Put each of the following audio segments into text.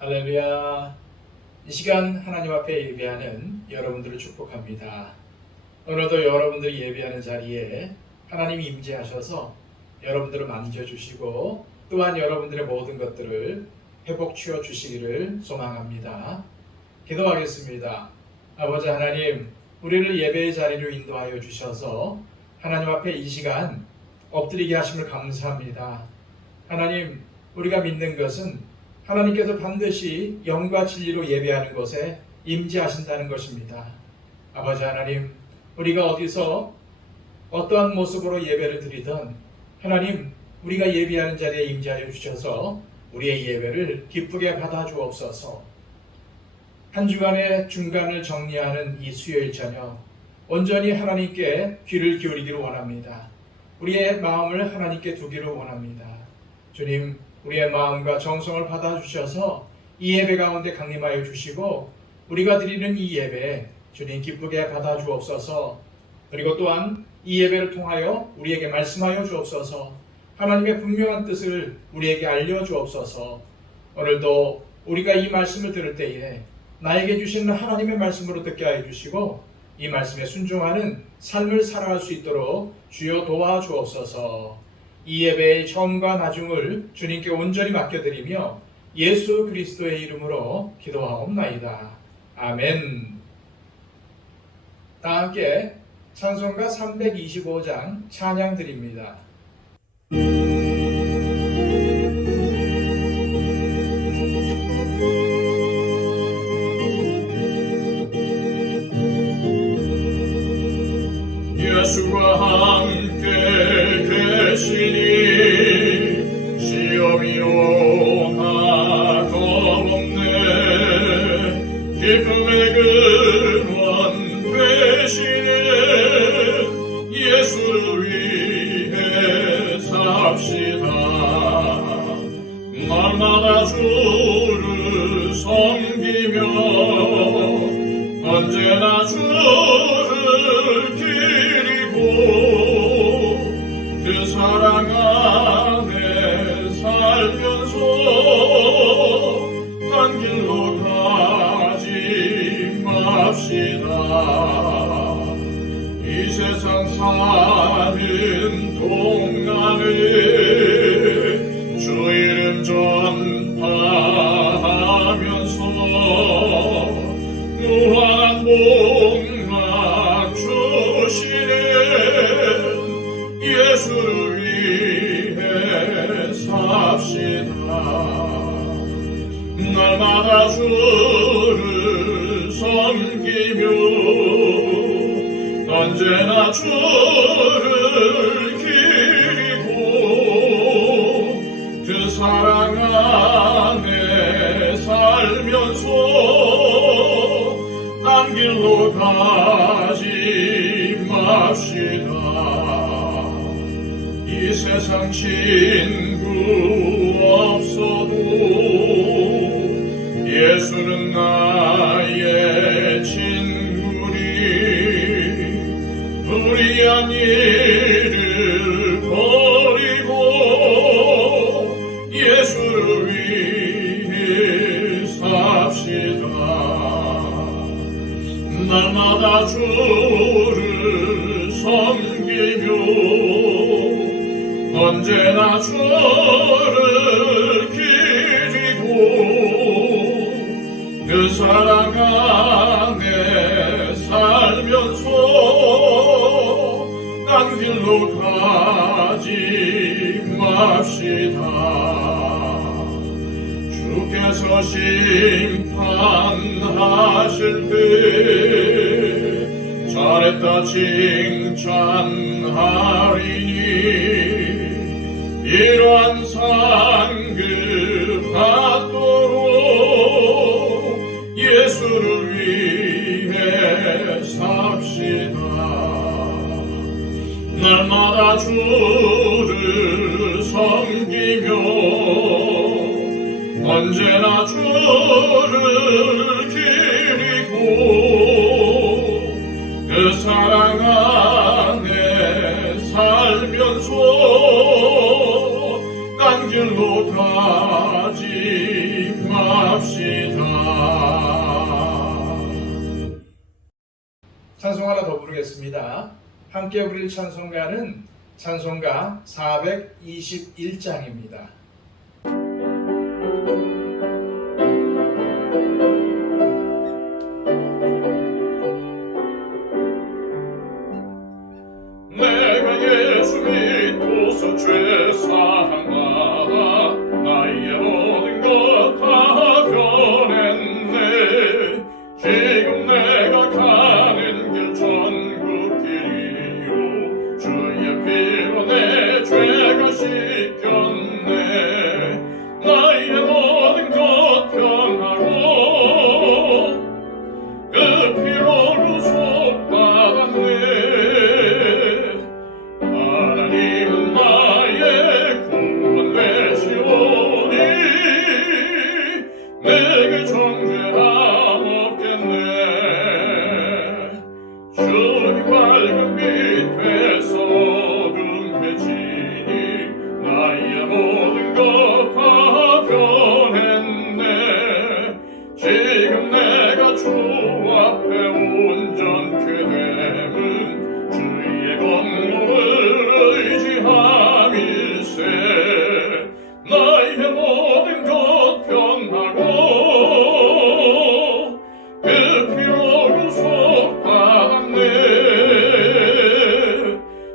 할렐루야. 이 시간 하나님 앞에 예배하는 여러분들을 축복합니다. 오늘도 여러분들이 예배하는 자리에 하나님이 임재하셔서 여러분들을 만져주시고 또한 여러분들의 모든 것들을 회복 취워 주시기를 소망합니다. 기도하겠습니다. 아버지 하나님, 우리를 예배의 자리로 인도하여 주셔서 하나님 앞에 이 시간 엎드리게 하심을 감사합니다. 하나님, 우리가 믿는 것은 하나님께서 반드시 영과 진리로 예배하는 것에 임재하신다는 것입니다. 아버지 하나님, 우리가 어디서 어떠한 모습으로 예배를 드리든 하나님, 우리가 예배하는 자리에 임재하여 주셔서 우리의 예배를 기쁘게 받아 주옵소서. 한 주간의 중간을 정리하는 이 수요일 저녁 온전히 하나님께 귀를 기울이기를 원합니다. 우리의 마음을 하나님께 두기를 원합니다. 주님, 우리의 마음과 정성을 받아주셔서 이 예배 가운데 강림하여 주시고 우리가 드리는 이 예배 주님 기쁘게 받아주옵소서. 그리고 또한 이 예배를 통하여 우리에게 말씀하여 주옵소서. 하나님의 분명한 뜻을 우리에게 알려주옵소서. 오늘도 우리가 이 말씀을 들을 때에 나에게 주시는 하나님의 말씀으로 듣게 하여 주시고 이 말씀에 순종하는 삶을 살아갈 수 있도록 주여 도와주옵소서. 이 예배의 처음과 나중을 주님께 온전히 맡겨드리며 예수 그리스도의 이름으로 기도하옵나이다. 아멘. 다 함께 찬송가 325장 찬양 드립니다. 예수가 함께 계시니 시험이 오나 겁없네. 기쁨의 근원 되시네. 예수를 위해 삽시다. 날마다 주를 섬기며 언제나 주를 그 사랑 안에 살면서 딴 길로 가지 맙시다. 이 세상 사는 동안에 주 이름 전파하면서 무한한 복락 주시네. 예수를 위해 삽시다. 날마다 주를 섬기며 언제나 주를 기리고 그 사랑 안에 살면서 딴 길로 가지 맙시다. 이 세상 친구 없어도 예수는 나의 친구니. 불의한 일을 버리고 예수를 위해 삽시다. 날마다 주를 섬기며 언제나 주를 기리고 그 사랑 안에 살면서 딴 길로 가지 맙시다. 주께서 심판하실 때 잘했다 칭찬하리니. 이러한 상급 받도록 예수를 위해 삽시다. 날마다 주를 섬기며 언제나 주를 기리고 그 사랑 안에 살면서 하겠습니다. 함께 부를 찬송가는 찬송가 421장입니다. 내가 예수 믿고서 죄 사함받아 나의 모든 것 다 변했네. 지금 내가 가는 길 천국 길이요 주의 피로 내 죄가 씻겼네. 나의 모든 것 변하고 그 피로로 속받았네. 하나님은 나의 구원 되시오니 내게 정죄함 없겠네. 주님 밝은 빛 되서 어둠 되지니 나의 모든 것 다 변했네. 지금 내가 주 앞에 온전케 됨은 주의 공로를 의지함일세. 나의 모든 것 변하고 그 피로 속받았네.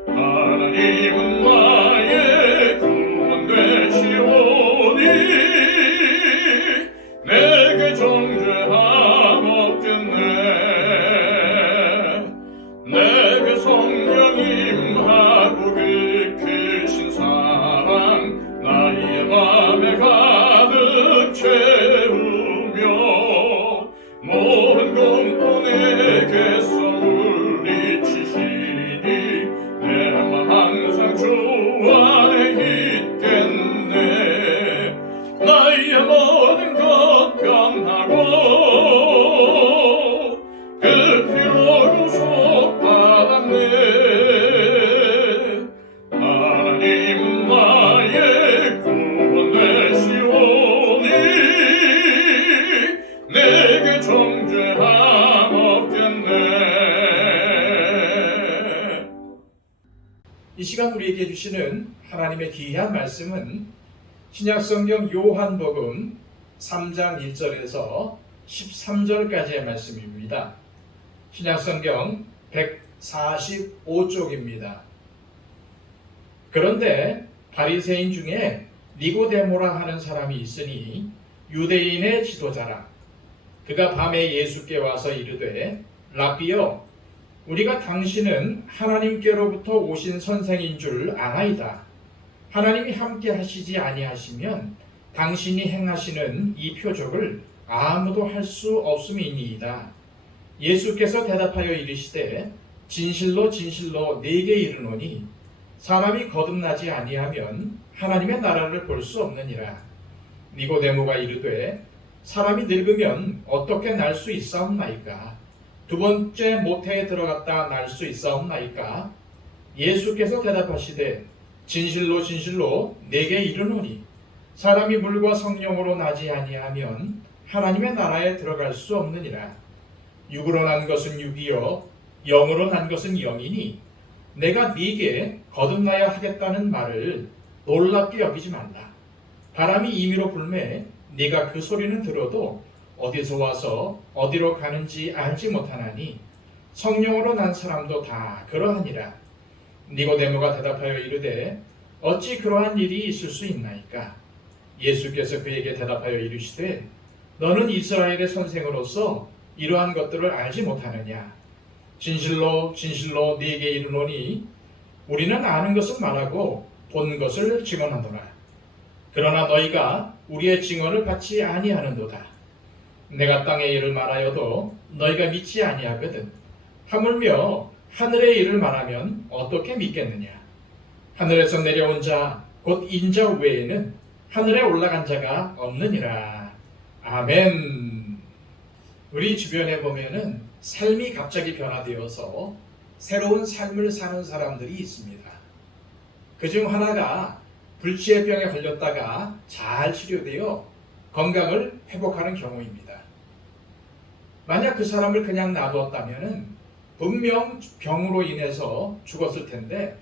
하나님은 나의 구원 되시오니 내게 정죄함 없겠네. 내게 성령 임하고 그 크신 사랑 나의 맘에 가득 채우며 모든 공포 내게서 물리치시니 내 맘 항상 주 안에 있겠네. 나의 모든 것 변하고 그 피로로 속받았네. 하나님은 나의 구원 되시오니 내게 정죄함 없겠네. 이 시간 우리에게 주시는 하나님의 귀한 말씀은 신약성경 요한복음 3장 1절에서 13절까지의 말씀입니다. 신약성경 145쪽입니다. 그런데 바리새인 중에 니고데모라 하는 사람이 있으니 유대인의 지도자라. 그가 밤에 예수께 와서 이르되 랍비여 우리가 당신은 하나님께로부터 오신 선생인 줄 아나이다. 하나님이 함께 하시지 아니하시면 당신이 행하시는 이 표적을 아무도 할 수 없음이니이다. 예수께서 대답하여 이르시되 진실로 진실로 네게 이르노니 사람이 거듭나지 아니하면 하나님의 나라를 볼 수 없느니라. 니고데모가 이르되 사람이 늙으면 어떻게 날 수 있사옵나이까? 두 번째 모태에 들어갔다 날 수 있사옵나이까? 예수께서 대답하시되 진실로 진실로 내게 이르노니 사람이 물과 성령으로 나지 아니하면 하나님의 나라에 들어갈 수 없느니라. 육으로 난 것은 육이요 영으로 난 것은 영이니 내가 네게 거듭나야 하겠다는 말을 놀랍게 여기지 말라. 바람이 임의로 불매 네가 그 소리는 들어도 어디서 와서 어디로 가는지 알지 못하나니 성령으로 난 사람도 다 그러하니라. 니고데모가 대답하여 이르되 어찌 그러한 일이 있을 수 있나이까? 예수께서 그에게 대답하여 이르시되 너는 이스라엘의 선생으로서 이러한 것들을 알지 못하느냐? 진실로 진실로 네게 이르노니 우리는 아는 것은 말하고 본 것을 증언하노라. 그러나 너희가 우리의 증언을 받지 아니하는도다. 내가 땅의 일을 말하여도 너희가 믿지 아니하거든. 하물며 하늘의 일을 말하면 어떻게 믿겠느냐? 하늘에서 내려온 자 곧 인자 외에는 하늘에 올라간 자가 없느니라. 아멘. 우리 주변에 보면은 삶이 갑자기 변화되어서 새로운 삶을 사는 사람들이 있습니다. 그중 하나가 불치의 병에 걸렸다가 잘 치료되어 건강을 회복하는 경우입니다. 만약 그 사람을 그냥 놔두었다면 분명 병으로 인해서 죽었을 텐데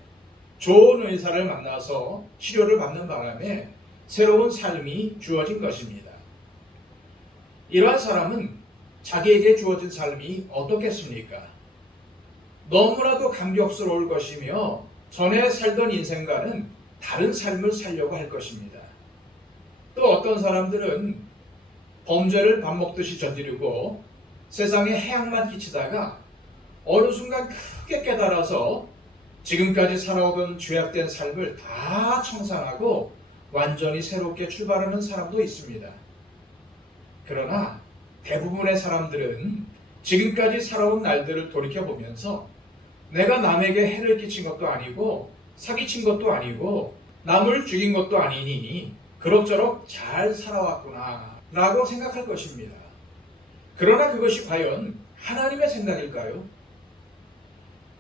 좋은 의사를 만나서 치료를 받는 바람에 새로운 삶이 주어진 것입니다. 이러한 사람은 자기에게 주어진 삶이 어떻겠습니까? 너무나도 감격스러울 것이며 전에 살던 인생과는 다른 삶을 살려고 할 것입니다. 또 어떤 사람들은 범죄를 밥 먹듯이 저지르고 세상에 해악만 끼치다가 어느 순간 크게 깨달아서 지금까지 살아오던 죄악된 삶을 다 청산하고 완전히 새롭게 출발하는 사람도 있습니다. 그러나 대부분의 사람들은 지금까지 살아온 날들을 돌이켜보면서 내가 남에게 해를 끼친 것도 아니고 사기친 것도 아니고 남을 죽인 것도 아니니 그럭저럭 잘 살아왔구나 라고 생각할 것입니다. 그러나 그것이 과연 하나님의 생각일까요?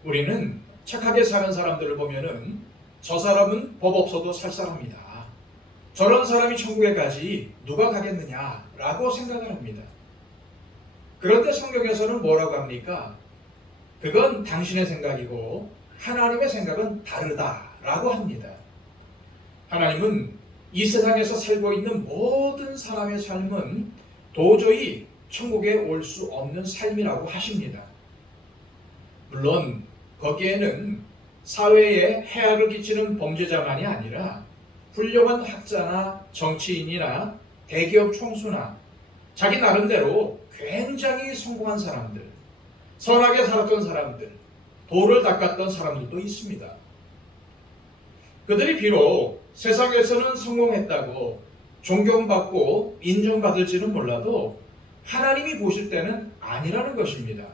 우리는 착하게 사는 사람들을 보면은 저 사람은 법 없어도 살 사람이다. 저런 사람이 천국에 가지 누가 가겠느냐라고 생각을 합니다. 그런데 성경에서는 뭐라고 합니까? 그건 당신의 생각이고 하나님의 생각은 다르다라고 합니다. 하나님은 이 세상에서 살고 있는 모든 사람의 삶은 도저히 천국에 올 수 없는 삶이라고 하십니다. 물론 거기에는 사회에 해악을 끼치는 범죄자만이 아니라 훌륭한 학자나 정치인이나 대기업 총수나 자기 나름대로 굉장히 성공한 사람들, 선하게 살았던 사람들, 도를 닦았던 사람들도 있습니다. 그들이 비록 세상에서는 성공했다고 존경받고 인정받을지는 몰라도 하나님이 보실 때는 아니라는 것입니다.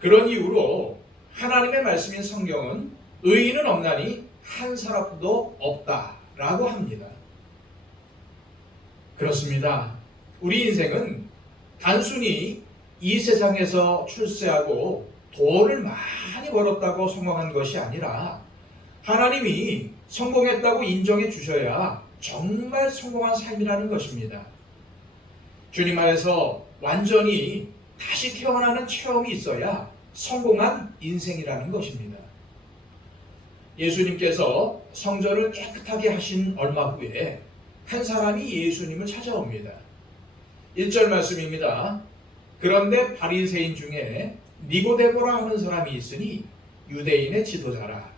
그런 이유로 하나님의 말씀인 성경은 의인은 없나니 한 사람도 없다라고 합니다. 그렇습니다. 우리 인생은 단순히 이 세상에서 출세하고 돈을 많이 벌었다고 성공한 것이 아니라 하나님이 성공했다고 인정해 주셔야 정말 성공한 삶이라는 것입니다. 주님 안에서 완전히 다시 태어나는 체험이 있어야 성공한 인생이라는 것입니다. 예수님께서 성전을 깨끗하게 하신 얼마 후에 한 사람이 예수님을 찾아옵니다. 1절 말씀입니다. 그런데 바리새인 중에 니고데모라 하는 사람이 있으니 유대인의 지도자라.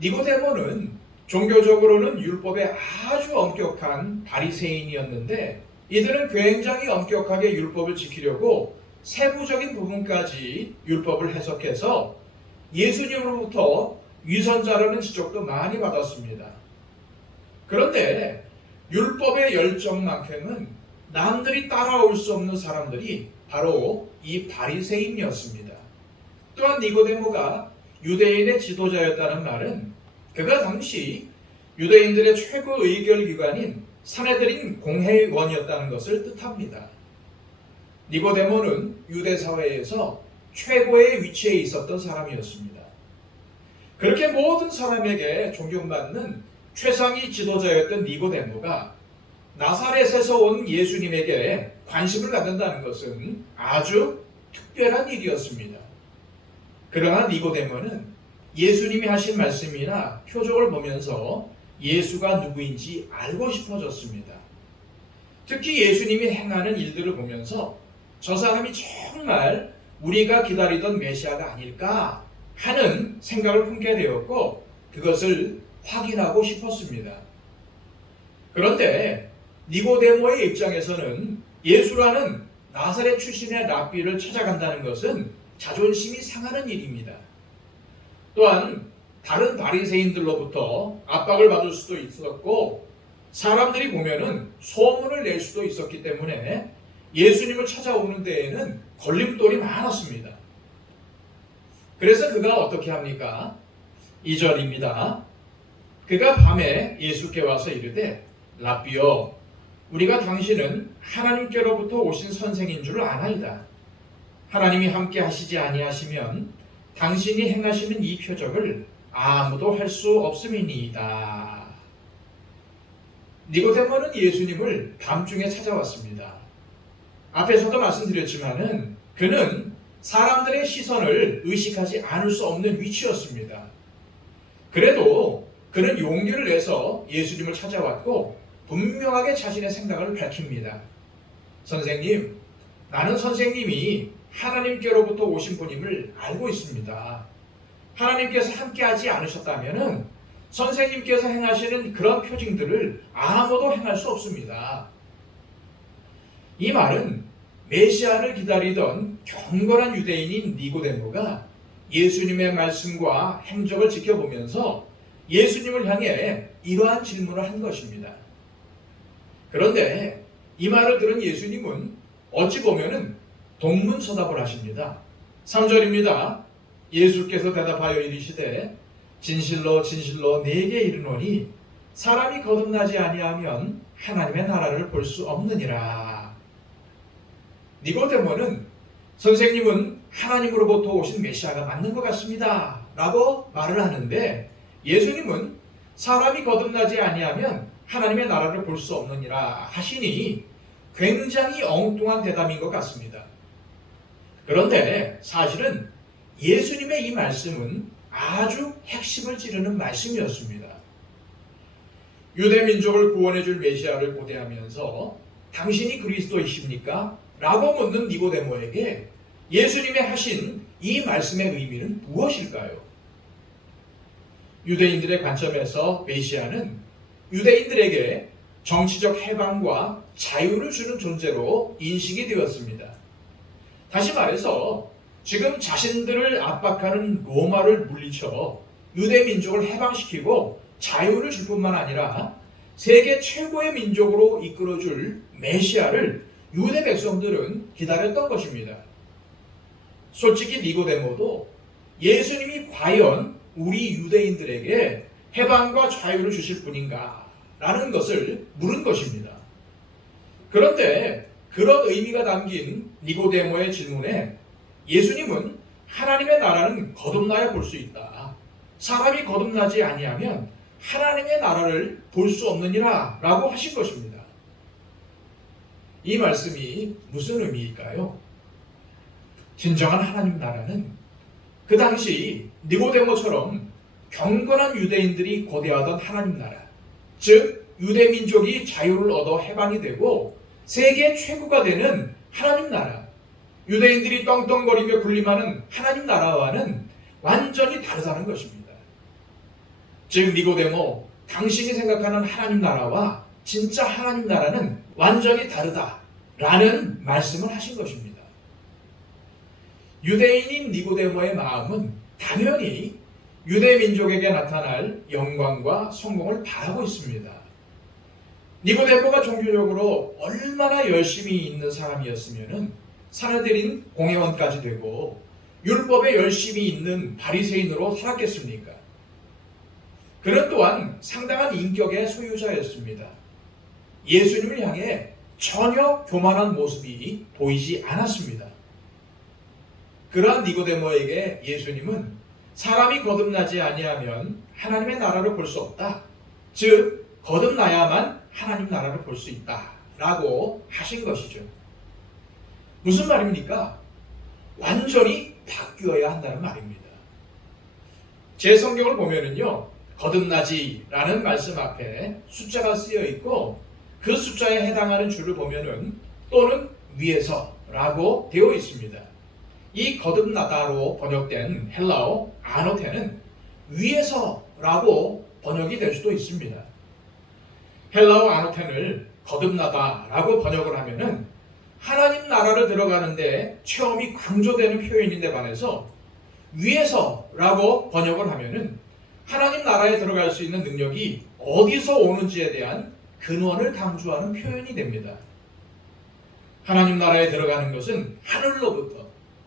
니고데모는 종교적으로는 율법에 아주 엄격한 바리새인이었는데 이들은 굉장히 엄격하게 율법을 지키려고 세부적인 부분까지 율법을 해석해서 예수님으로부터 위선자라는 지적도 많이 받았습니다. 그런데 율법의 열정만큼은 남들이 따라올 수 없는 사람들이 바로 이 바리새인이었습니다. 또한 니고데모가 유대인의 지도자였다는 말은 그가 당시 유대인들의 최고 의결기관인 산헤드린 공회의원이었다는 것을 뜻합니다. 니고데모는 유대 사회에서 최고의 위치에 있었던 사람이었습니다. 그렇게 모든 사람에게 존경받는 최상위 지도자였던 니고데모가 나사렛에서 온 예수님에게 관심을 갖는다는 것은 아주 특별한 일이었습니다. 그러나 니고데모는 예수님이 하신 말씀이나 표적을 보면서 예수가 누구인지 알고 싶어졌습니다. 특히 예수님이 행하는 일들을 보면서 저 사람이 정말 우리가 기다리던 메시아가 아닐까 하는 생각을 품게 되었고 그것을 확인하고 싶었습니다. 그런데 니고데모의 입장에서는 예수라는 나사렛 출신의 랍비를 찾아간다는 것은 자존심이 상하는 일입니다. 또한 다른 바리새인들로부터 압박을 받을 수도 있었고 사람들이 보면은 소문을 낼 수도 있었기 때문에 예수님을 찾아오는 데에는 걸림돌이 많았습니다. 그래서 그가 어떻게 합니까? 2절입니다. 그가 밤에 예수께 와서 이르되 랍비여 우리가 당신은 하나님께로부터 오신 선생인 줄 아나이다. 하나님이 함께 하시지 아니하시면 당신이 행하시는 이 표적을 아무도 할 수 없음이니이다. 니고데모는 예수님을 밤중에 찾아왔습니다. 앞에서도 말씀드렸지만은 그는 사람들의 시선을 의식하지 않을 수 없는 위치였습니다. 그래도 그는 용기를 내서 예수님을 찾아왔고 분명하게 자신의 생각을 밝힙니다. 선생님, 나는 선생님이 하나님께로부터 오신 분임을 알고 있습니다. 하나님께서 함께하지 않으셨다면 선생님께서 행하시는 그런 표징들을 아무도 행할 수 없습니다. 이 말은 메시아를 기다리던 경건한 유대인인 니고데모가 예수님의 말씀과 행적을 지켜보면서 예수님을 향해 이러한 질문을 한 것입니다. 그런데 이 말을 들은 예수님은 어찌 보면은 동문서답을 하십니다. 3절입니다. 예수께서 대답하여 이르시되 진실로 진실로 내게 이르노니 사람이 거듭나지 아니하면 하나님의 나라를 볼 수 없느니라. 니고데모는 선생님은 하나님으로부터 오신 메시아가 맞는 것 같습니다 라고 말을 하는데, 예수님은 사람이 거듭나지 아니하면 하나님의 나라를 볼 수 없느니라 하시니 굉장히 엉뚱한 대답인 것 같습니다. 그런데 사실은 예수님의 이 말씀은 아주 핵심을 찌르는 말씀이었습니다. 유대 민족을 구원해 줄 메시아를 고대하면서 당신이 그리스도이십니까? 라고 묻는 니고데모에게 예수님이 하신 이 말씀의 의미는 무엇일까요? 유대인들의 관점에서 메시아는 유대인들에게 정치적 해방과 자유를 주는 존재로 인식이 되었습니다. 다시 말해서 지금 자신들을 압박하는 로마를 물리쳐 유대 민족을 해방시키고 자유를 줄 뿐만 아니라 세계 최고의 민족으로 이끌어줄 메시아를 유대 백성들은 기다렸던 것입니다. 솔직히 니고데모도 예수님이 과연 우리 유대인들에게 해방과 자유를 주실 분인가? 라는 것을 물은 것입니다. 그런데 그런 의미가 담긴 니고데모의 질문에 예수님은 하나님의 나라는 거듭나야 볼 수 있다. 사람이 거듭나지 아니하면 하나님의 나라를 볼 수 없느니라 라고 하신 것입니다. 이 말씀이 무슨 의미일까요? 진정한 하나님 나라는 그 당시 니고데모처럼 경건한 유대인들이 고대하던 하나님 나라, 즉 유대 민족이 자유를 얻어 해방이 되고 세계 최고가 되는 하나님 나라, 유대인들이 떵떵거리며 군림하는 하나님 나라와는 완전히 다르다는 것입니다. 즉 니고데모, 당신이 생각하는 하나님 나라와 진짜 하나님 나라는 완전히 다르다라는 말씀을 하신 것입니다. 유대인인 니고데모의 마음은 당연히 유대 민족에게 나타날 영광과 성공을 바라고 있습니다. 니고데모가 종교적으로 얼마나 열심히 있는 사람이었으면 사내들인 공회원까지 되고 율법에 열심히 있는 바리새인으로 살았겠습니까? 그는 또한 상당한 인격의 소유자였습니다. 예수님을 향해 전혀 교만한 모습이 보이지 않았습니다. 그러한 니고데모에게 예수님은 사람이 거듭나지 아니하면 하나님의 나라를 볼 수 없다. 즉 거듭나야만 하나님 나라를 볼 수 있다 라고 하신 것이죠. 무슨 말입니까? 완전히 바뀌어야 한다는 말입니다. 제 성경을 보면은요, 거듭나지 라는 말씀 앞에 숫자가 쓰여 있고 그 숫자에 해당하는 줄을 보면은 또는 위에서 라고 되어 있습니다. 이 거듭나다로 번역된 헬라어 아노테는 위에서 라고 번역이 될 수도 있습니다. 헬라어 아노텐을 거듭나다 라고 번역을 하면은 하나님 나라를 들어가는데 체험이 강조되는 표현인데 반해서 위에서 라고 번역을 하면은 하나님 나라에 들어갈 수 있는 능력이 어디서 오는지에 대한 근원을 강조하는 표현이 됩니다. 하나님 나라에 들어가는 것은 하늘로부터,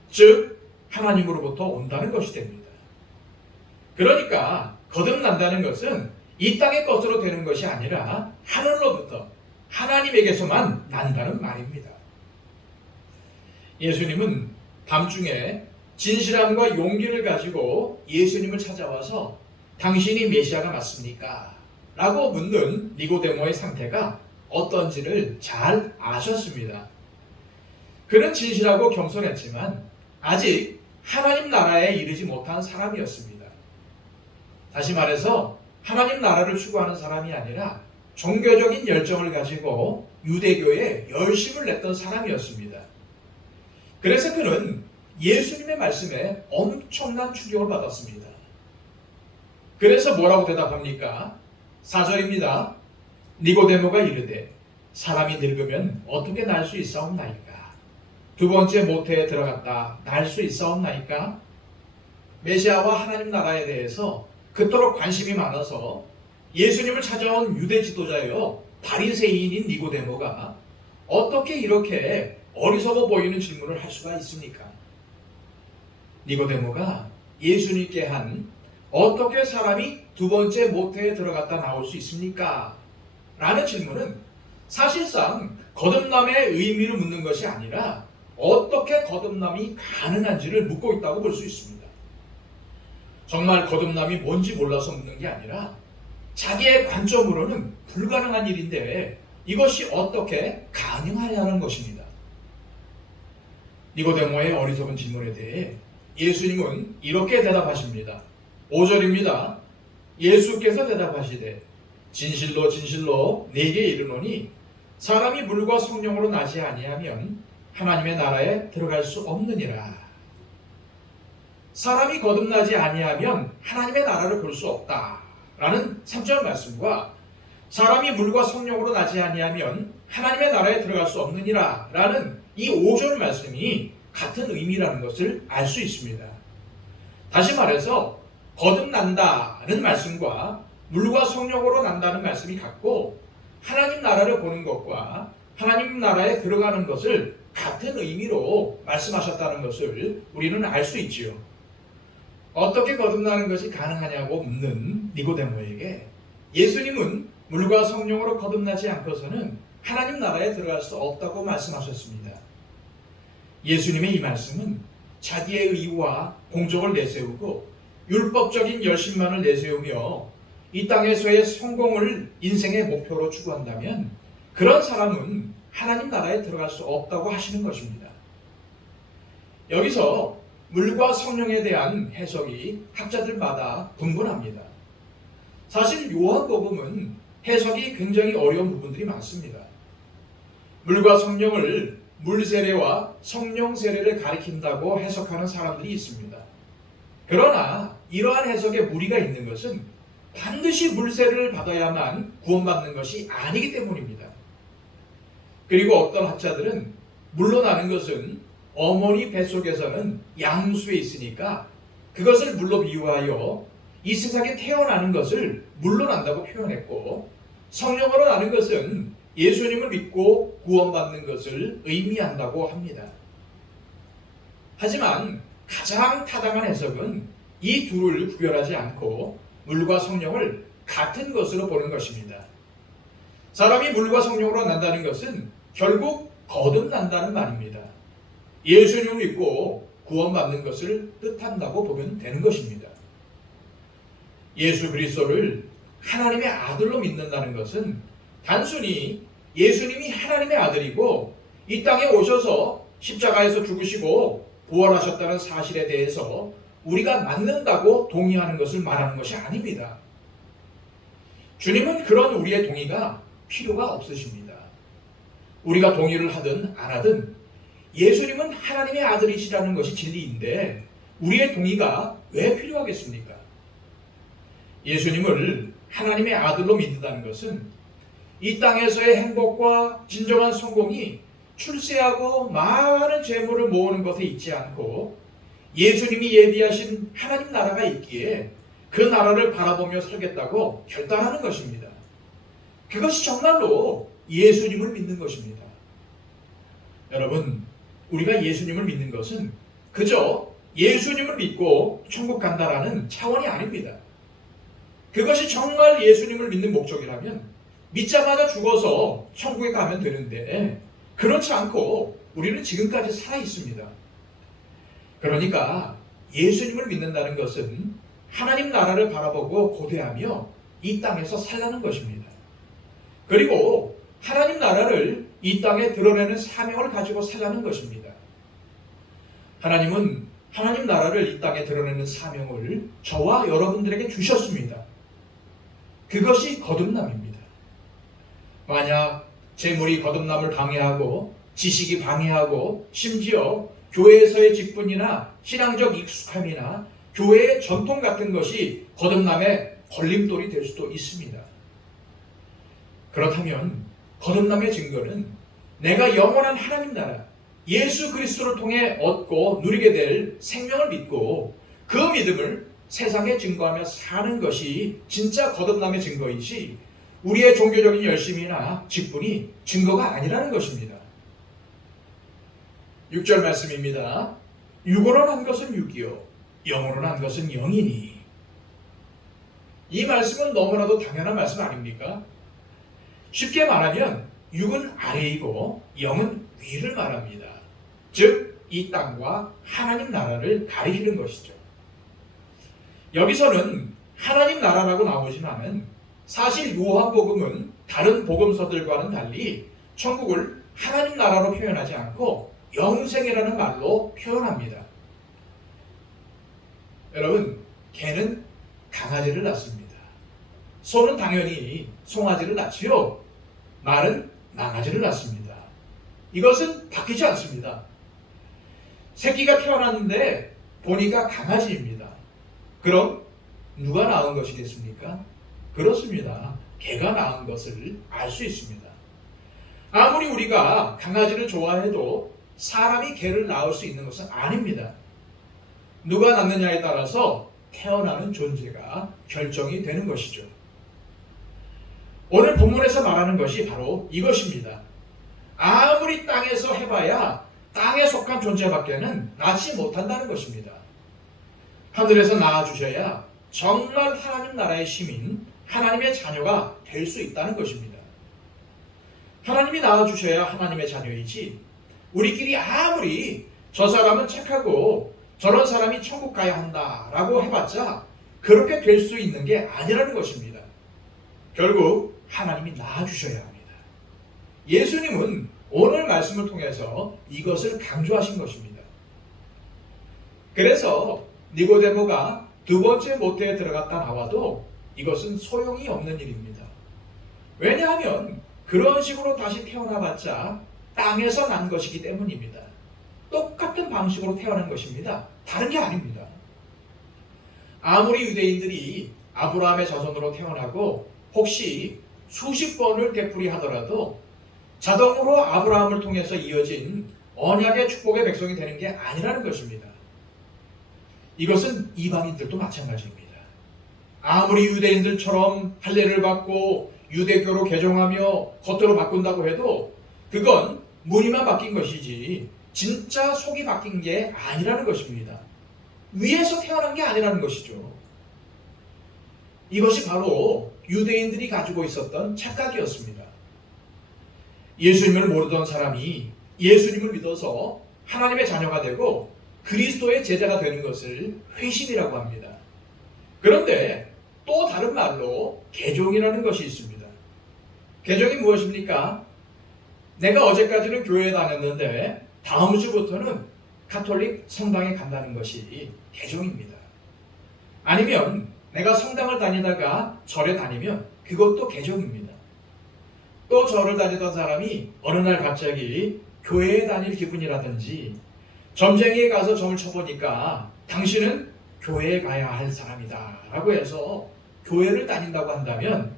즉 하나님으로부터 온다는 것이 됩니다. 그러니까 거듭난다는 것은 이 땅의 것으로 되는 것이 아니라 하늘로부터 하나님에게서만 난다는 말입니다. 예수님은 밤중에 진실함과 용기를 가지고 예수님을 찾아와서 당신이 메시아가 맞습니까? 라고 묻는 니고데모의 상태가 어떤지를 잘 아셨습니다. 그는 진실하고 겸손했지만 아직 하나님 나라에 이르지 못한 사람이었습니다. 다시 말해서 하나님 나라를 추구하는 사람이 아니라 종교적인 열정을 가지고 유대교에 열심을 냈던 사람이었습니다. 그래서 그는 예수님의 말씀에 엄청난 충격을 받았습니다. 그래서 뭐라고 대답합니까? 4절입니다. 니고데모가 이르되 사람이 늙으면 어떻게 날 수 있사옵나이까? 두 번째 모태에 들어갔다 날 수 있사옵나이까? 메시아와 하나님 나라에 대해서 그토록 관심이 많아서 예수님을 찾아온 유대 지도자여 바리새인인 니고데모가 어떻게 이렇게 어리석어 보이는 질문을 할 수가 있습니까? 니고데모가 예수님께 한 어떻게 사람이 두 번째 모태에 들어갔다 나올 수 있습니까? 라는 질문은 사실상 거듭남의 의미를 묻는 것이 아니라 어떻게 거듭남이 가능한지를 묻고 있다고 볼 수 있습니다. 정말 거듭남이 뭔지 몰라서 묻는 게 아니라 자기의 관점으로는 불가능한 일인데 이것이 어떻게 가능하냐는 것입니다. 니고데모의 어리석은 질문에 대해 예수님은 이렇게 대답하십니다. 5절입니다. 예수께서 대답하시되 진실로 진실로 네게 이르노니 사람이 물과 성령으로 나지 아니하면 하나님의 나라에 들어갈 수 없느니라. 사람이 거듭나지 아니하면 하나님의 나라를 볼 수 없다라는 3절 말씀과 사람이 물과 성령으로 나지 아니하면 하나님의 나라에 들어갈 수 없느니라 라는 이 5절 말씀이 같은 의미라는 것을 알 수 있습니다. 다시 말해서 거듭난다는 말씀과 물과 성령으로 난다는 말씀이 같고 하나님 나라를 보는 것과 하나님 나라에 들어가는 것을 같은 의미로 말씀하셨다는 것을 우리는 알 수 있지요. 어떻게 거듭나는 것이 가능하냐고 묻는 니고데모에게 예수님은 물과 성령으로 거듭나지 않고서는 하나님 나라에 들어갈 수 없다고 말씀하셨습니다. 예수님의 이 말씀은 자기의 의와 공적을 내세우고 율법적인 열심만을 내세우며 이 땅에서의 성공을 인생의 목표로 추구한다면 그런 사람은 하나님 나라에 들어갈 수 없다고 하시는 것입니다. 여기서 물과 성령에 대한 해석이 학자들마다 분분합니다. 사실 요한복음은 해석이 굉장히 어려운 부분들이 많습니다. 물과 성령을 물 세례와 성령 세례를 가리킨다고 해석하는 사람들이 있습니다. 그러나 이러한 해석에 무리가 있는 것은 반드시 물 세례를 받아야만 구원받는 것이 아니기 때문입니다. 그리고 어떤 학자들은 물로 나는 것은 어머니 뱃속에서는 양수에 있으니까 그것을 물로 비유하여 이 세상에 태어나는 것을 물로 난다고 표현했고 성령으로 나는 것은 예수님을 믿고 구원받는 것을 의미한다고 합니다. 하지만 가장 타당한 해석은 이 둘을 구별하지 않고 물과 성령을 같은 것으로 보는 것입니다. 사람이 물과 성령으로 난다는 것은 결국 거듭난다는 말입니다. 예수님을 믿고 구원받는 것을 뜻한다고 보면 되는 것입니다. 예수 그리스도를 하나님의 아들로 믿는다는 것은 단순히 예수님이 하나님의 아들이고 이 땅에 오셔서 십자가에서 죽으시고 부활하셨다는 사실에 대해서 우리가 믿는다고 동의하는 것을 말하는 것이 아닙니다. 주님은 그런 우리의 동의가 필요가 없으십니다. 우리가 동의를 하든 안 하든 예수님은 하나님의 아들이시라는 것이 진리인데 우리의 동의가 왜 필요하겠습니까? 예수님을 하나님의 아들로 믿는다는 것은 이 땅에서의 행복과 진정한 성공이 출세하고 많은 재물을 모으는 것에 있지 않고 예수님이 예비하신 하나님 나라가 있기에 그 나라를 바라보며 살겠다고 결단하는 것입니다. 그것이 정말로 예수님을 믿는 것입니다. 여러분, 우리가 예수님을 믿는 것은 그저 예수님을 믿고 천국 간다라는 차원이 아닙니다. 그것이 정말 예수님을 믿는 목적이라면 믿자마자 죽어서 천국에 가면 되는데 그렇지 않고 우리는 지금까지 살아 있습니다. 그러니까 예수님을 믿는다는 것은 하나님 나라를 바라보고 고대하며 이 땅에서 살라는 것입니다. 그리고 하나님 나라를 이 땅에 드러내는 사명을 가지고 살라는 것입니다. 하나님은 하나님 나라를 이 땅에 드러내는 사명을 저와 여러분들에게 주셨습니다. 그것이 거듭남입니다. 만약 재물이 거듭남을 방해하고 지식이 방해하고 심지어 교회에서의 직분이나 신앙적 익숙함이나 교회의 전통 같은 것이 거듭남의 걸림돌이 될 수도 있습니다. 그렇다면 거듭남의 증거는 내가 영원한 하나님 나라 예수 그리스도를 통해 얻고 누리게 될 생명을 믿고 그 믿음을 세상에 증거하며 사는 것이 진짜 거듭남의 증거이지 우리의 종교적인 열심이나 직분이 증거가 아니라는 것입니다. 6절 말씀입니다. 육으로 한 것은 육이요 영으로 한 것은 영이니. 이 말씀은 너무나도 당연한 말씀 아닙니까? 쉽게 말하면 육은 아래이고 영은 위를 말합니다. 즉 이 땅과 하나님 나라를 가리키는 것이죠. 여기서는 하나님 나라라고 나오지만은 사실 요한복음은 다른 복음서들과는 달리 천국을 하나님 나라로 표현하지 않고 영생이라는 말로 표현합니다. 여러분, 개는 강아지를 낳습니다. 소는 당연히 송아지를 낳지요. 말은 망아지를 낳습니다. 이것은 바뀌지 않습니다. 새끼가 태어났는데 보니까 강아지입니다. 그럼 누가 낳은 것이겠습니까? 그렇습니다. 개가 낳은 것을 알 수 있습니다. 아무리 우리가 강아지를 좋아해도 사람이 개를 낳을 수 있는 것은 아닙니다. 누가 낳느냐에 따라서 태어나는 존재가 결정이 되는 것이죠. 오늘 본문에서 말하는 것이 바로 이것입니다. 아무리 땅에서 해봐야 땅에 속한 존재밖에는 낳지 못한다는 것입니다. 하늘에서 낳아주셔야 정말 하나님 나라의 시민, 하나님의 자녀가 될 수 있다는 것입니다. 하나님이 낳아주셔야 하나님의 자녀이지 우리끼리 아무리 저 사람은 착하고 저런 사람이 천국 가야 한다라고 해봤자 그렇게 될 수 있는 게 아니라는 것입니다. 결국 하나님이 낳아주셔야 합니다. 예수님은 오늘 말씀을 통해서 이것을 강조하신 것입니다. 그래서 니고데모가 두 번째 모태에 들어갔다 나와도 이것은 소용이 없는 일입니다. 왜냐하면 그런 식으로 다시 태어나봤자 땅에서 난 것이기 때문입니다. 똑같은 방식으로 태어난 것입니다. 다른 게 아닙니다. 아무리 유대인들이 아브라함의 자손으로 태어나고 혹시 수십 번을 되풀이하더라도 자동으로 아브라함을 통해서 이어진 언약의 축복의 백성이 되는 게 아니라는 것입니다. 이것은 이방인들도 마찬가지입니다. 아무리 유대인들처럼 할례를 받고 유대교로 개종하며 겉으로 바꾼다고 해도 그건 무늬만 바뀐 것이지 진짜 속이 바뀐 게 아니라는 것입니다. 위에서 태어난 게 아니라는 것이죠. 이것이 바로 유대인들이 가지고 있었던 착각이었습니다. 예수님을 모르던 사람이 예수님을 믿어서 하나님의 자녀가 되고 그리스도의 제자가 되는 것을 회심이라고 합니다. 그런데 또 다른 말로 개종이라는 것이 있습니다. 개종이 무엇입니까? 내가 어제까지는 교회에 다녔는데 다음 주부터는 가톨릭 성당에 간다는 것이 개종입니다. 아니면 내가 성당을 다니다가 절에 다니면 그것도 개종입니다. 또 절을 다니던 사람이 어느 날 갑자기 교회에 다닐 기분이라든지 점쟁이에 가서 점을 쳐보니까 당신은 교회에 가야 할 사람이다 라고 해서 교회를 다닌다고 한다면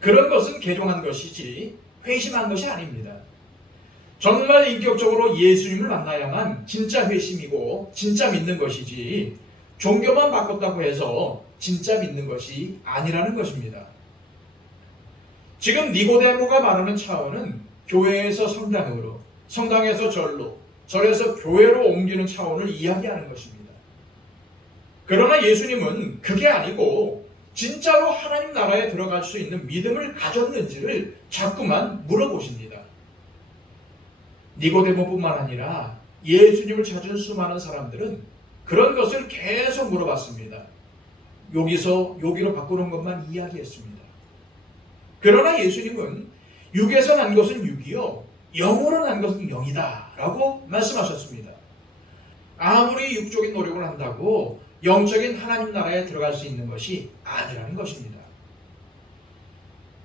그런 것은 개종한 것이지 회심한 것이 아닙니다. 정말 인격적으로 예수님을 만나야만 진짜 회심이고 진짜 믿는 것이지 종교만 바꿨다고 해서 진짜 믿는 것이 아니라는 것입니다. 지금 니고데모가 말하는 차원은 교회에서 성당으로, 성당에서 절로, 절에서 교회로 옮기는 차원을 이야기하는 것입니다. 그러나 예수님은 그게 아니고 진짜로 하나님 나라에 들어갈 수 있는 믿음을 가졌는지를 자꾸만 물어보십니다. 니고데모뿐만 아니라 예수님을 찾은 수많은 사람들은 그런 것을 계속 물어봤습니다. 여기서 여기로 바꾸는 것만 이야기했습니다. 그러나 예수님은 육에서 난 것은 육이요 영으로 난 것은 영이다 라고 말씀하셨습니다. 아무리 육적인 노력을 한다고 영적인 하나님 나라에 들어갈 수 있는 것이 아니라는 것입니다.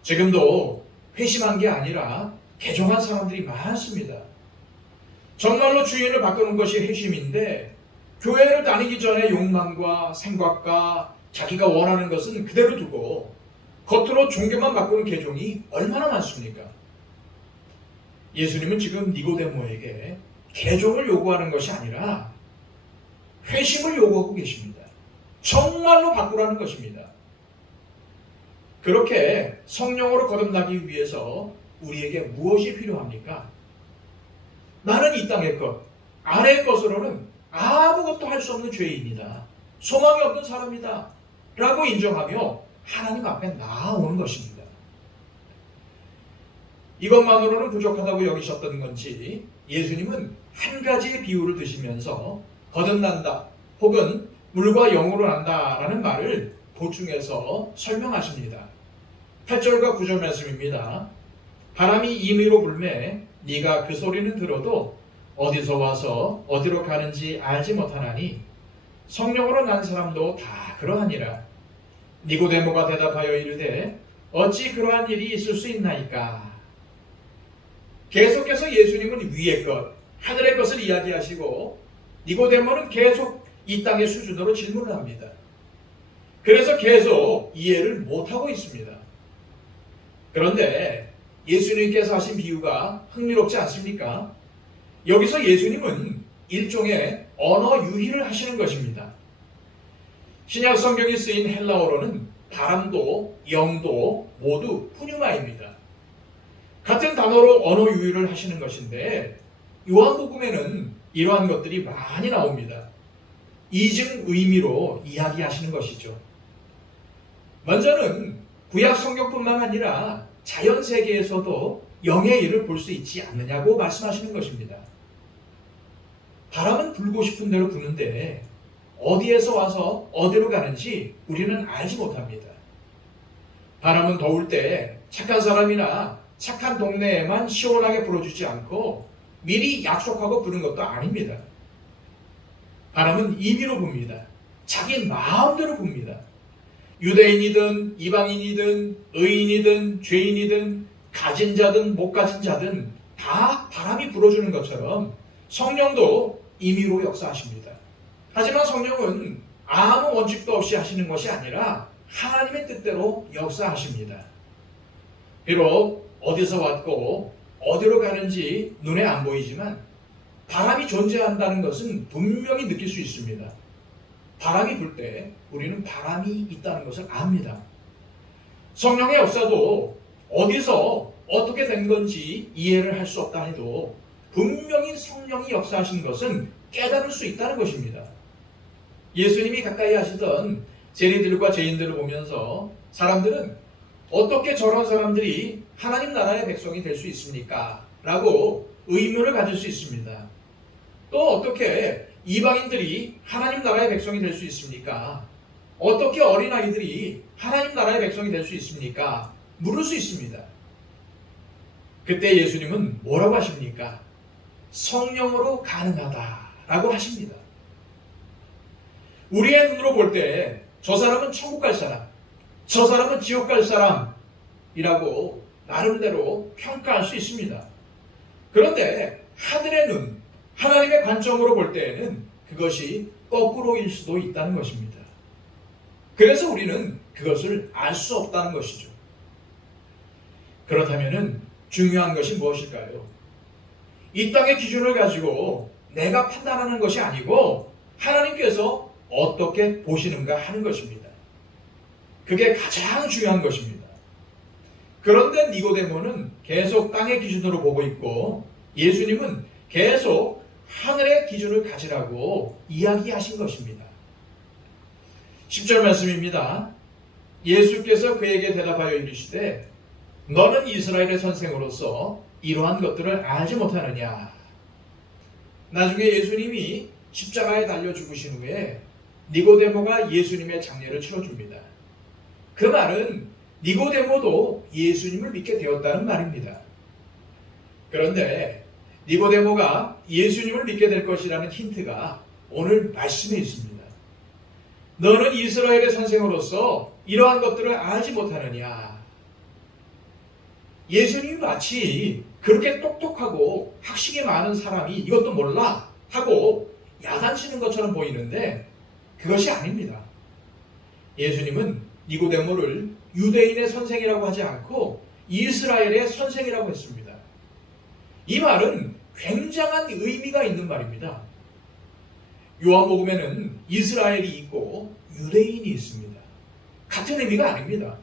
지금도 회심한 게 아니라 개종한 사람들이 많습니다. 정말로 주인을 바꾸는 것이 회심인데 교회를 다니기 전에 욕망과 생각과 자기가 원하는 것은 그대로 두고 겉으로 종교만 바꾸는 개종이 얼마나 많습니까? 예수님은 지금 니고데모에게 개종을 요구하는 것이 아니라 회심을 요구하고 계십니다. 정말로 바꾸라는 것입니다. 그렇게 성령으로 거듭나기 위해서 우리에게 무엇이 필요합니까? 나는 이 땅의 것, 아래의 것으로는 아무것도 할 수 없는 죄인이다. 소망이 없는 사람이다. 라고 인정하며 하나님 앞에 나아오는 것입니다. 이것만으로는 부족하다고 여기셨던 건지 예수님은 한 가지의 비유를 드시면서 거듭난다 혹은 물과 영으로 난다라는 말을 보충해서 설명하십니다. 8절과 9절 말씀입니다. 바람이 임의로 불매 네가 그 소리는 들어도 어디서 와서 어디로 가는지 알지 못하나니 성령으로 난 사람도 다 그러하니라. 니고데모가 대답하여 이르되 어찌 그러한 일이 있을 수 있나이까. 계속해서 예수님은 위의 것, 하늘의 것을 이야기하시고 니고데모는 계속 이 땅의 수준으로 질문을 합니다. 그래서 계속 이해를 못하고 있습니다. 그런데 예수님께서 하신 비유가 흥미롭지 않습니까? 여기서 예수님은 일종의 언어 유희를 하시는 것입니다. 신약 성경이 쓰인 헬라어로는 바람도 영도 모두 푸뉴마입니다. 같은 단어로 언어 유희를 하시는 것인데 요한복음에는 이러한 것들이 많이 나옵니다. 이중 의미로 이야기하시는 것이죠. 먼저는 구약 성경뿐만 아니라 자연 세계에서도 영의 일을 볼 수 있지 않느냐고 말씀하시는 것입니다. 바람은 불고 싶은 대로 부는데 어디에서 와서 어디로 가는지 우리는 알지 못합니다. 바람은 더울 때 착한 사람이나 착한 동네에만 시원하게 불어주지 않고 미리 약속하고 부는 것도 아닙니다. 바람은 임의로 붑니다. 자기 마음대로 붑니다. 유대인이든 이방인이든 의인이든 죄인이든 가진 자든 못 가진 자든 다 바람이 불어주는 것처럼 성령도 임의로 역사하십니다. 하지만 성령은 아무 원칙도 없이 하시는 것이 아니라 하나님의 뜻대로 역사하십니다. 비록 어디서 왔고 어디로 가는지 눈에 안 보이지만 바람이 존재한다는 것은 분명히 느낄 수 있습니다. 바람이 불 때 우리는 바람이 있다는 것을 압니다. 성령의 역사도 어디서 어떻게 된 건지 이해를 할 수 없다 해도 분명히 성령이 역사하신 것은 깨달을 수 있다는 것입니다. 예수님이 가까이 하시던 세리들과 죄인들을 보면서 사람들은 어떻게 저런 사람들이 하나님 나라의 백성이 될 수 있습니까? 라고 의문을 가질 수 있습니다. 또 어떻게 이방인들이 하나님 나라의 백성이 될 수 있습니까? 어떻게 어린아이들이 하나님 나라의 백성이 될 수 있습니까? 물을 수 있습니다. 그때 예수님은 뭐라고 하십니까? 성령으로 가능하다라고 하십니다. 우리의 눈으로 볼 때 저 사람은 천국 갈 사람, 저 사람은 지옥 갈 사람이라고 나름대로 평가할 수 있습니다. 그런데 하늘의 눈, 하나님의 관점으로 볼 때에는 그것이 거꾸로일 수도 있다는 것입니다. 그래서 우리는 그것을 알 수 없다는 것이죠. 그렇다면 중요한 것이 무엇일까요? 이 땅의 기준을 가지고 내가 판단하는 것이 아니고 하나님께서 어떻게 보시는가 하는 것입니다. 그게 가장 중요한 것입니다. 그런데 니고데모는 계속 땅의 기준으로 보고 있고 예수님은 계속 하늘의 기준을 가지라고 이야기하신 것입니다. 10절 말씀입니다. 예수께서 그에게 대답하여 이르시되 너는 이스라엘의 선생으로서 이러한 것들을 알지 못하느냐. 나중에 예수님이 십자가에 달려 죽으신 후에 니고데모가 예수님의 장례를 치러줍니다. 그 말은 니고데모도 예수님을 믿게 되었다는 말입니다. 그런데 니고데모가 예수님을 믿게 될 것이라는 힌트가 오늘 말씀에 있습니다. 너는 이스라엘의 선생으로서 이러한 것들을 알지 못하느냐. 예수님이 마치 그렇게 똑똑하고 학식이 많은 사람이 이것도 몰라 하고 야단치는 것처럼 보이는데 그것이 아닙니다. 예수님은 니고데모를 유대인의 선생이라고 하지 않고 이스라엘의 선생이라고 했습니다. 이 말은 굉장한 의미가 있는 말입니다. 요한복음에는 이스라엘이 있고 유대인이 있습니다. 같은 의미가 아닙니다.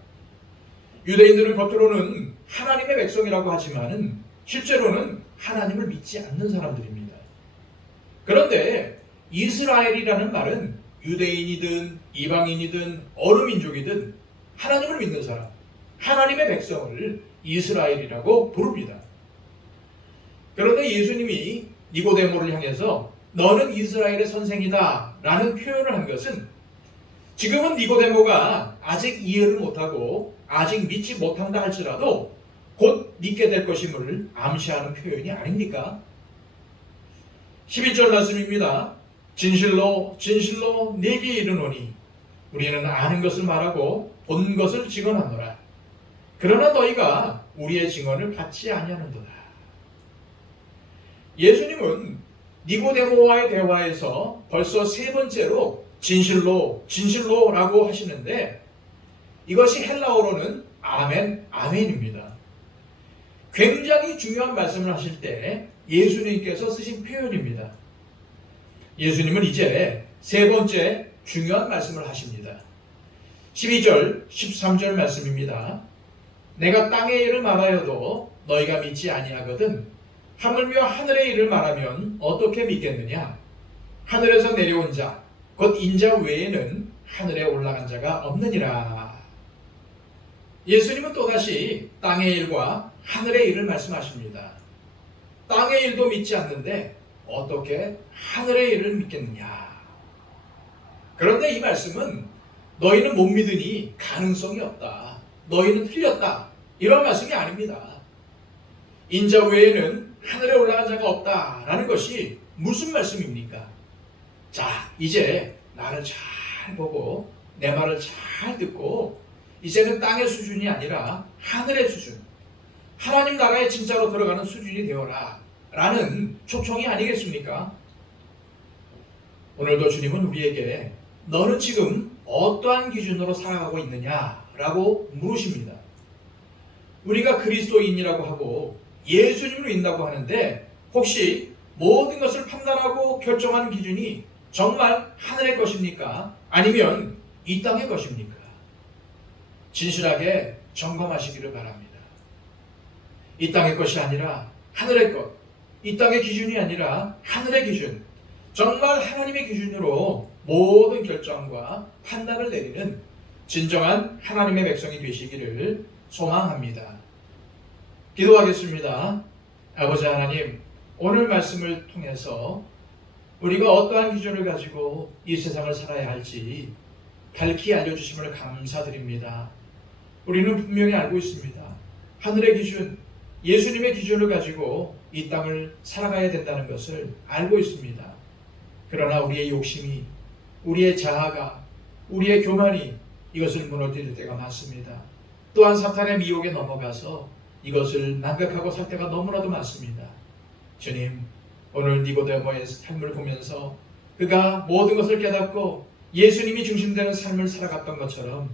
유대인들은 겉으로는 하나님의 백성이라고 하지만 실제로는 하나님을 믿지 않는 사람들입니다. 그런데 이스라엘이라는 말은 유대인이든 이방인이든 어느 민족이든 하나님을 믿는 사람, 하나님의 백성을 이스라엘이라고 부릅니다. 그런데 예수님이 니고데모를 향해서 너는 이스라엘의 선생이다 라는 표현을 한 것은 지금은 니고데모가 아직 이해를 못하고 아직 믿지 못한다 할지라도 곧 믿게 될 것임을 암시하는 표현이 아닙니까? 11절 말씀입니다. 진실로 진실로 네게 이르노니 우리는 아는 것을 말하고 본 것을 증언하노라. 그러나 너희가 우리의 증언을 받지 아니하는도다. 예수님은 니고데모와의 대화에서 벌써 세 번째로 진실로 진실로라고 하시는데 이것이 헬라어로는 아멘 아멘입니다. 굉장히 중요한 말씀을 하실 때 예수님께서 쓰신 표현입니다. 예수님은 이제 세 번째 중요한 말씀을 하십니다. 12절 13절 말씀입니다. 내가 땅의 일을 말하여도 너희가 믿지 아니하거든 하물며 하늘의 일을 말하면 어떻게 믿겠느냐. 하늘에서 내려온 자 곧 인자 외에는 하늘에 올라간 자가 없느니라. 예수님은 또다시 땅의 일과 하늘의 일을 말씀하십니다. 땅의 일도 믿지 않는데 어떻게 하늘의 일을 믿겠느냐. 그런데 이 말씀은 너희는 못 믿으니 가능성이 없다. 너희는 틀렸다. 이런 말씀이 아닙니다. 인자 외에는 하늘에 올라간 자가 없다라는 것이 무슨 말씀입니까? 자, 이제 나를 잘 보고 내 말을 잘 듣고 이제는 땅의 수준이 아니라 하늘의 수준, 하나님 나라에 진짜로 들어가는 수준이 되어라 라는 초청이 아니겠습니까? 오늘도 주님은 우리에게 너는 지금 어떠한 기준으로 살아가고 있느냐라고 물으십니다. 우리가 그리스도인이라고 하고 예수님을 믿는다고 하는데 혹시 모든 것을 판단하고 결정하는 기준이 정말 하늘의 것입니까? 아니면 이 땅의 것입니까? 진실하게 점검하시기를 바랍니다. 이 땅의 것이 아니라 하늘의 것, 이 땅의 기준이 아니라 하늘의 기준, 정말 하나님의 기준으로 모든 결정과 판단을 내리는 진정한 하나님의 백성이 되시기를 소망합니다. 기도하겠습니다. 아버지 하나님, 오늘 말씀을 통해서 우리가 어떠한 기준을 가지고 이 세상을 살아야 할지 밝히 알려주심을 감사드립니다. 우리는 분명히 알고 있습니다. 하늘의 기준, 예수님의 기준을 가지고 이 땅을 살아가야 된다는 것을 알고 있습니다. 그러나 우리의 욕심이, 우리의 자아가, 우리의 교만이 이것을 무너뜨릴 때가 많습니다. 또한 사탄의 미혹에 넘어가서 이것을 망각하고 살 때가 너무나도 많습니다. 주님, 오늘 니고데모의 삶을 보면서 그가 모든 것을 깨닫고 예수님이 중심되는 삶을 살아갔던 것처럼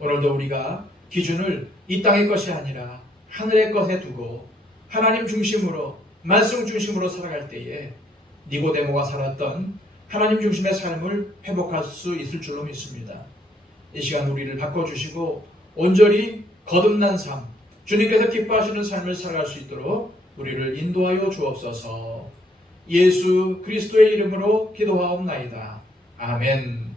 오늘도 우리가 기준을 이 땅의 것이 아니라 하늘의 것에 두고 하나님 중심으로, 말씀 중심으로 살아갈 때에 니고데모가 살았던 하나님 중심의 삶을 회복할 수 있을 줄로 믿습니다. 이 시간 우리를 바꿔주시고 온전히 거듭난 삶, 주님께서 기뻐하시는 삶을 살아갈 수 있도록 우리를 인도하여 주옵소서. 예수 그리스도의 이름으로 기도하옵나이다. 아멘.